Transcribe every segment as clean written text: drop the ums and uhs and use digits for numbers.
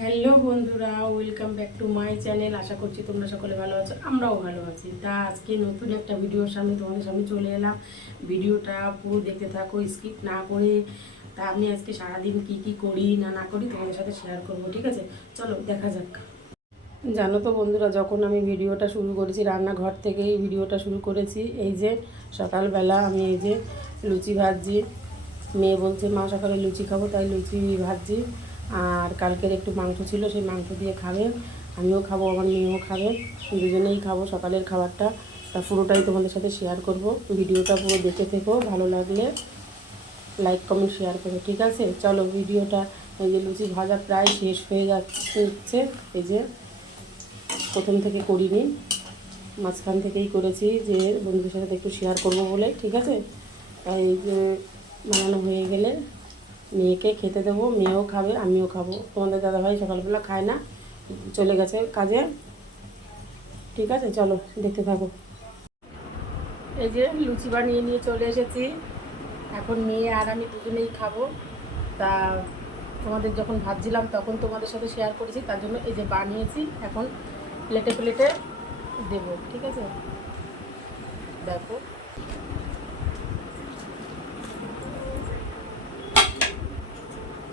Hello বন্ধুরা, welcome back to my channel. আশা করছি তোমরা সকলে ভালো আছো, আমরাও ভালো আছি। তা আজকে নতুন একটা ভিডিওর সামনে তোমাদের সামনে চলে এলাম। ভিডিওটা পুরো দেখতে থাকো, স্কিপ না করে। তা আমি আজকে সারাদিন কি কি করি না না করি তোমাদের সাথে শেয়ার করব, ঠিক আছে? চলো দেখা যাক। জানো তো বন্ধুরা, যখন আমি ভিডিওটা শুরু করেছি রান্নাঘর থেকেই ভিডিওটা শুরু করেছি। এই যে সকালবেলা আমি এই যে লুচি ভাজছি। মেয়ে বলছে মা সকালে লুচি খাবো, তাই লুচি ভাজছি। আর কালকের একটু মাংস ছিল, সেই মাংস দিয়ে খাবে, আমিও খাবো, আমার মেয়েও খাবে, দুজনেই খাবো সকালের খাবারটা। তা পুরোটাই তোমাদের সাথে শেয়ার করব। ভিডিওটা পুরো দেখে থেকো, ভালো লাগলে লাইক কমেন্ট শেয়ার করো, ঠিক আছে? চলো ভিডিওটা। এই যে লুচি ভাজা প্রায় শেষ হয়ে যাচ্ছে। এই যে প্রথম থেকে করিনি, মাঝখান থেকেই করেছি, যে বন্ধুদের সাথে একটু শেয়ার করব বলে, ঠিক আছে? তাই এই যে বানানো হয়ে গেলে মেয়েকে খেতে দেবো, মেয়েও খাবে, আমিও খাবো। তোমাদের দাদাভাই সকালবেলা খায় না, চলে গেছে কাজে, ঠিক আছে? চলো দেখতে থাকো। এই যে লুচি বানিয়ে নিয়ে চলে এসেছি, এখন মেয়ে আর আমি দুজনেই খাবো। তা তোমাদের যখন ভাবছিলাম তখন তোমাদের সাথে শেয়ার করেছি, তার জন্য এই যে বানিয়েছি, এখন প্লেটে প্লেটে দেবো, ঠিক আছে? দেখো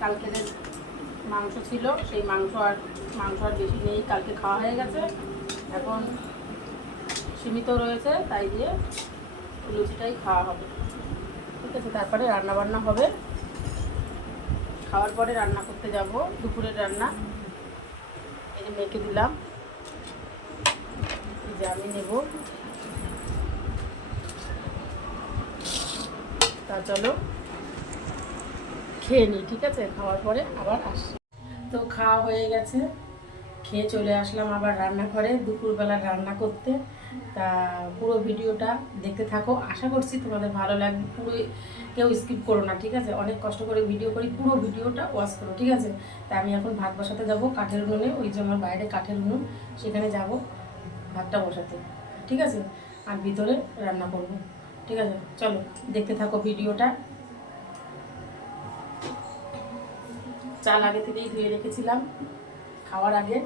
কালকের মাংস ছিল, সেই মাংস আর বেশি নেই, কালকে খাওয়া হয়ে গেছে। এখন সীমিত রয়েছে, তাই দিয়ে লুচিটাই খাওয়া হবে, ঠিক আছে? তারপরে রান্না বান্না হবে, খাওয়ার পরে রান্না করতে যাব দুপুরের রান্না। এই যে মেখে দিলাম, এই যে আমি নেব। তা চলো খেয়ে নিই, ঠিক আছে? খাওয়ার পরে আবার আসি। তো খাওয়া হয়ে গেছে, খেয়ে চলে আসলাম আবার রান্নাঘরে দুপুরবেলা রান্না করতে। তা পুরো ভিডিওটা দেখতে থাকো, আশা করছি তোমাদের ভালো লাগবে। পুরো কেউ স্কিপ করো না, ঠিক আছে? অনেক কষ্ট করে ভিডিও করি, পুরো ভিডিওটা ওয়াচ করো, ঠিক আছে? তা আমি এখন ভাত বসাতে যাব কাঠের উনুনে, ওই যে আমার বাইরে কাঠের উনুন, সেখানে যাব ভাতটা বসাতে, ঠিক আছে? আর ভিতরে রান্না করব, ঠিক আছে? চলো দেখতে থাকো ভিডিওটা। চাল আগে থেকেই ধুয়ে রেখেছিলাম খাওয়ার আগে।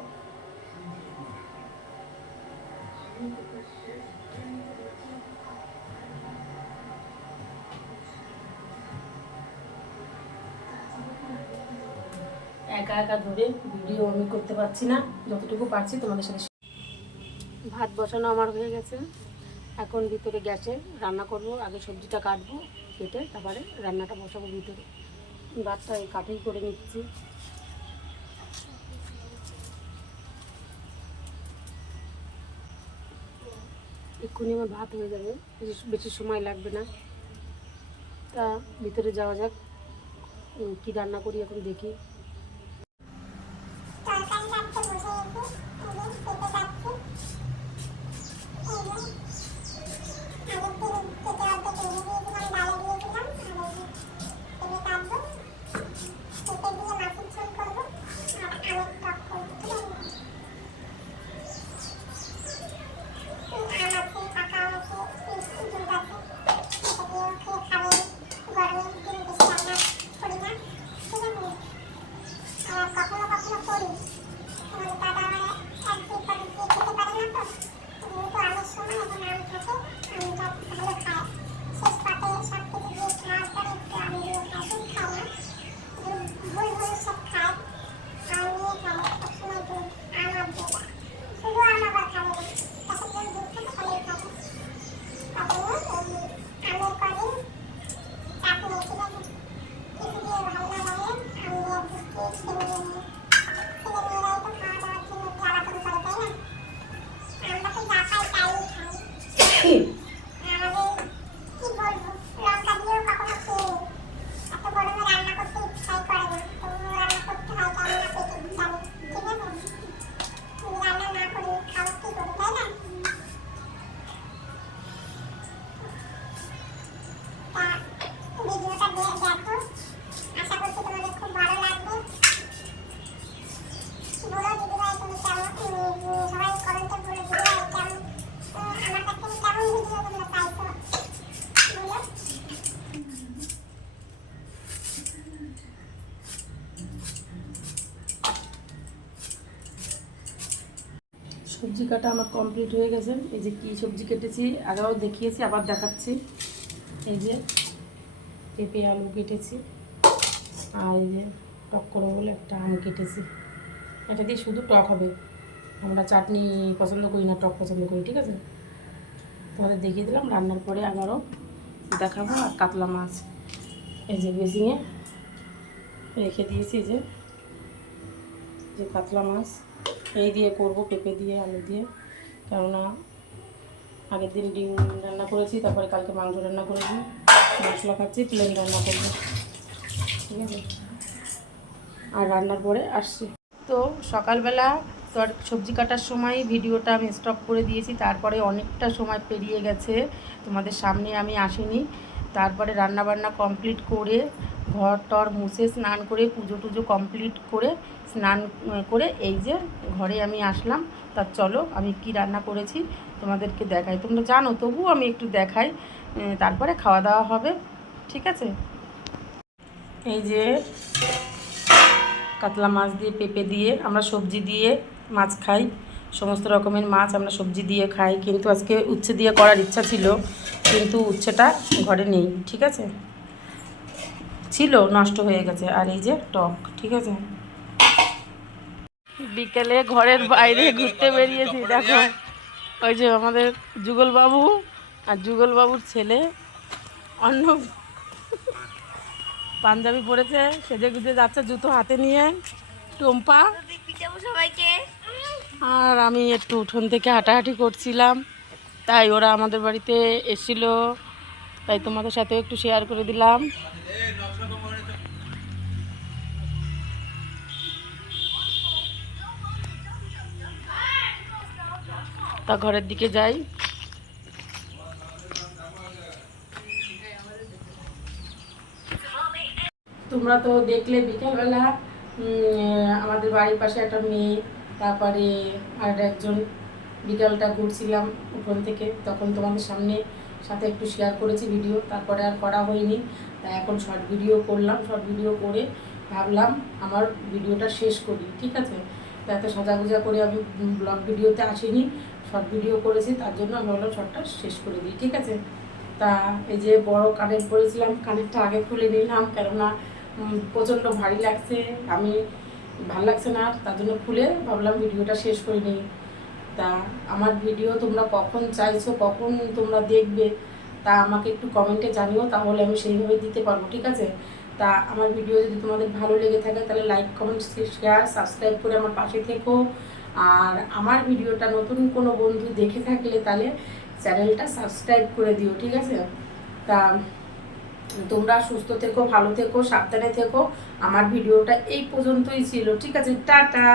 একা একা ধরে ভিডিও আমি করতে পারছি না, যতটুকু পারছি তোমাদের সাথে। ভাত বসানো আমার হয়ে গেছে, এখন ভিতরে গ্যাসে রান্না করব। আগে সবজিটা কাটবো, কেটে তারপরে রান্নাটা বসাবো ভিতরে। ভাতটা এই কাঠেই করে নিচ্ছি। এক্ষুনি আমার ভাত হয়ে যাবে, বেশি সময় লাগবে না। তা ভিতরে যাওয়া যাক, কী রান্না করি এখন দেখি। সবজি কাটা আমার কমপ্লিট হয়ে গেছে। এই যে কী সবজি কেটেছি আগেও দেখিয়েছি, আবার দেখাচ্ছি। এই যে পেঁপে আলু কেটেছি, আর এই যে টক করে বলে একটা আম কেটেছি। এটা দিয়ে শুধু টক হবে, আমরা চাটনি পছন্দ করি না, টক পছন্দ করি। ঠিক আছে, তোমাদের দেখিয়ে দিলাম। রান্নার পরে আবারও দেখাবো। আর কাতলা মাছ এই যে বেজিংয়ে রেখে দিয়েছি, যে কাতলা মাছ এই দিয়ে করব, পেঁপে দিয়ে আলু দিয়ে। কেননা আগের দিন ডিম রান্না করেছি, তারপরে কালকে মাংস রান্না করেছি, মশলা খাচ্ছি, প্লেন রান্না করবো। ঠিক আছে, আর রান্নার পরে আসছি। তো সকালবেলা সবজি কাটার সময় ভিডিওটা আমি স্টপ করে দিয়েছি, তারপরে অনেকটা সময় পেরিয়ে গেছে, তোমাদের সামনে আমি আসিনি। তারপরে রান্নাবান্না কমপ্লিট করে ঘর টর মুছে স্নান করে পুজো টুজো কমপ্লিট করে স্নান করে এই যে ঘরে আমি আসলাম। তা চলো আমি কি রান্না করেছি তোমাদেরকে দেখাই, তোমরা জানো তবুও আমি একটু দেখাই, তারপরে খাওয়া দাওয়া হবে। ঠিক আছে, এই যে কাতলা মাছ দিয়ে পেঁপে দিয়ে, আমরা সবজি দিয়ে মাছ খাই, সমস্ত রকমের মাছ আমরা সবজি দিয়ে খাই, কিন্তু আজকে উচ্ছে দিয়ে করার ইচ্ছা ছিল, কিন্তু উচ্ছেটা ঘরে নেই। ঠিক আছে, ছিল নষ্ট হয়ে গেছে। আর এই যে টক। ঠিক আছে, বিকেলে ঘরের বাইরে ঘুরতে বেরিয়েছি। দেখো ওই যে আমাদের যুগল বাবু আর যুগল বাবুর ছেলে অন্য পাঞ্জাবি পরেছে, সেজে গুজে যাচ্ছে জুতো হাতে নিয়ে, টম্পা। আর আমি একটু উঠোন থেকে হাঁটাহাঁটি করছিলাম, তাই ওরা আমাদের বাড়িতে এসেছিল, তাই তোমাদের সাথে একটু শেয়ার করে দিলাম। তা ঘরের দিকে যাই। তোমরা তো দেখলে বিকেলবেলা আমাদের বাড়ির পাশে একটা মেয়ে, তারপরে আর একজন, বিকালটা ঘুরছিলাম ওখান থেকে, তখন তোমাদের সাথে একটু শেয়ার করেছি ভিডিও, তারপরে আর করা হয়নি। তাই এখন শর্ট ভিডিও করলাম, শর্ট ভিডিও করে ভাবলাম আমার ভিডিওটা শেষ করি। ঠিক আছে, তা এত সাজাগুজা করে আমি ব্লগ ভিডিওতে আসিনি, শর্ট ভিডিও করেছি, তার জন্য আমি ভাবলাম শর্টটা শেষ করে দিই। ঠিক আছে, তা এই যে বড় কানের পরেছিলাম, কানেরটা আগে খুলে নিলাম, কেননা প্রচণ্ড ভারী লাগছে, আমি ভাল লাগছে না, তার জন্য খুলে ভাবলাম ভিডিওটা শেষ করে নিই। তা আমার ভিডিও তোমরা কখন চাইছো, কখন তোমরা দেখবে, তা আমাকে একটু কমেন্টে জানিও, তাহলে আমি সেইভাবে দিতে পারবো। ঠিক আছে, তা আমার ভিডিও যদি তোমাদের ভালো লেগে থাকে তাহলে লাইক কমেন্ট শেয়ার সাবস্ক্রাইব করে আমার পাশে থেকো। আর আমার ভিডিওটা নতুন কোনো বন্ধু দেখে থাকলে তাহলে চ্যানেলটা সাবস্ক্রাইব করে দিও। ঠিক আছে, তা তোমরা সুস্থ থেকো, ভালো থেকো, সাবধানে থেকো। আমার ভিডিওটা এই পর্যন্তই ছিল। ঠিক আছে, টাটা।